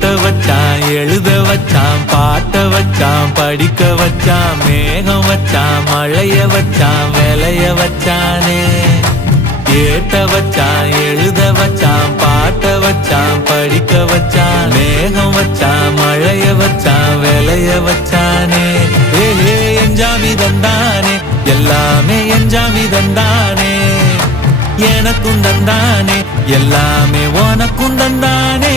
ஏத்த வச்சான் எழுத வச்சான் பாட்ட வச்சான் படிக்க வச்சான் மேகம் வச்சான் மழைய வச்சான் விளைய வச்சானே ஏத்த வச்சான் எழுத வச்சான் பாட்ட வச்சான் படிக்க வச்சான் மேகம் வச்சான் மழைய வச்சான் விளைய வச்சானே ஏ எஞ்சாமி தந்தானே எல்லாமே எஞ்சாமி தந்தானே எனக்கும் தந்தானே எல்லாமே உனக்கும் தந்தானே